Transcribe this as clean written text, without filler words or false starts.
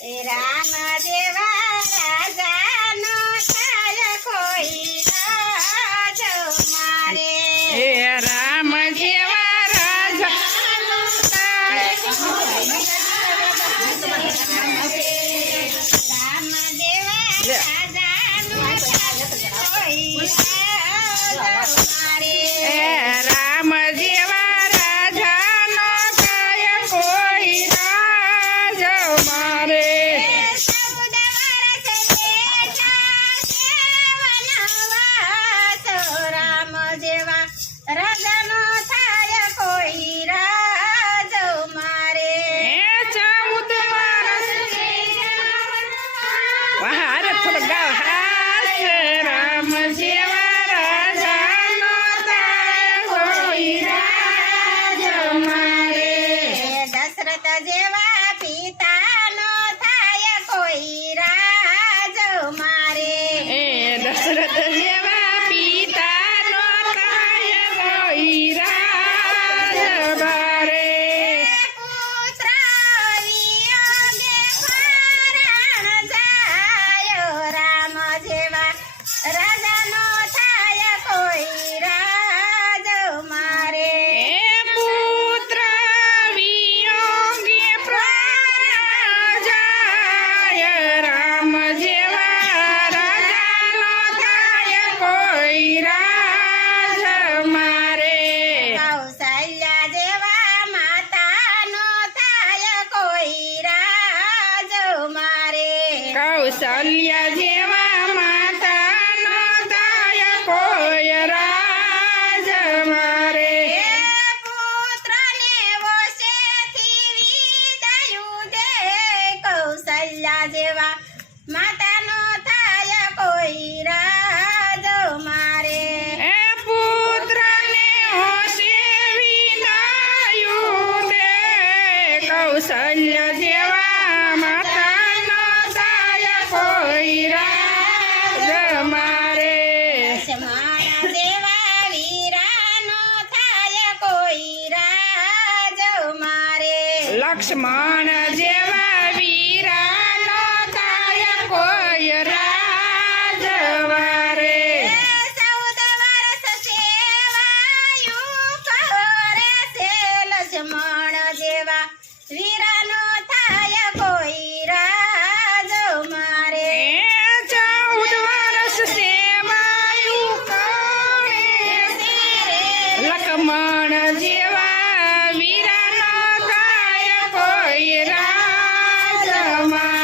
એ રામ જેવા રાજાનો થાય કોઈ રાજ મારે એ રામ જેવા રાજાનો થાય રામ જેવા રાજાનો કોઈ રાજ મારે એ રામ જેવા રાજાનો થાય કોઈ રાજ મારે રામ જેવા રાજાનો થાય કોઈ રાજ મારે એ 14 વર્ષ વાહ અરે થોડો ગાવ હાસે રામ જેવા રાજાનો થાય કોઈ રાજ મારે દશરથ જેવા પિતાનો થાય કોઈ રાજ મારે એ દશરથ જેવા પિતાનો થાય કોઈ રાજ મારે પુત્ર વિયોગે મરણ જાય રામ જેવા રાજાનો થાય કોઈ રાજ મારે એ પુત્ર વિયોગે પ્રાણ જાય રામ જેવા રાજાનો થાય કોઈ રાજ મારે કૌશલ્યા જેવા માતાનો થાય કોઈ રાજ મારે કૌશલ્ય જેવા માતાનો થાય કોઈ રાજ મારે પુત્રને વશેથી વિદાયું દે કૌશલ્યા જેવા માતાનો થાય કોઈ રાજ મારે એ પુત્રને હોશે વિદાયું દે કૌશલ્ય જેવા માતાનો થાય કોઈ રાજ મારે લક્ષ્મણ જેવા વીરાનો થાય કોઈ રાજ મારે લક્ષ્મણ જેવા વીરાનો થાય કોઈ રાજ મારે 14 વર્ષ સેવાયું કરે છે લક્ષ્મણ જેવા વીરાનો થાય કોઈ રાજ મારે એ 14 વર્ષ સેવાયું કરે લક્ષ્મણ જેવા વીરાનો થાય કોઈ રાજ મારે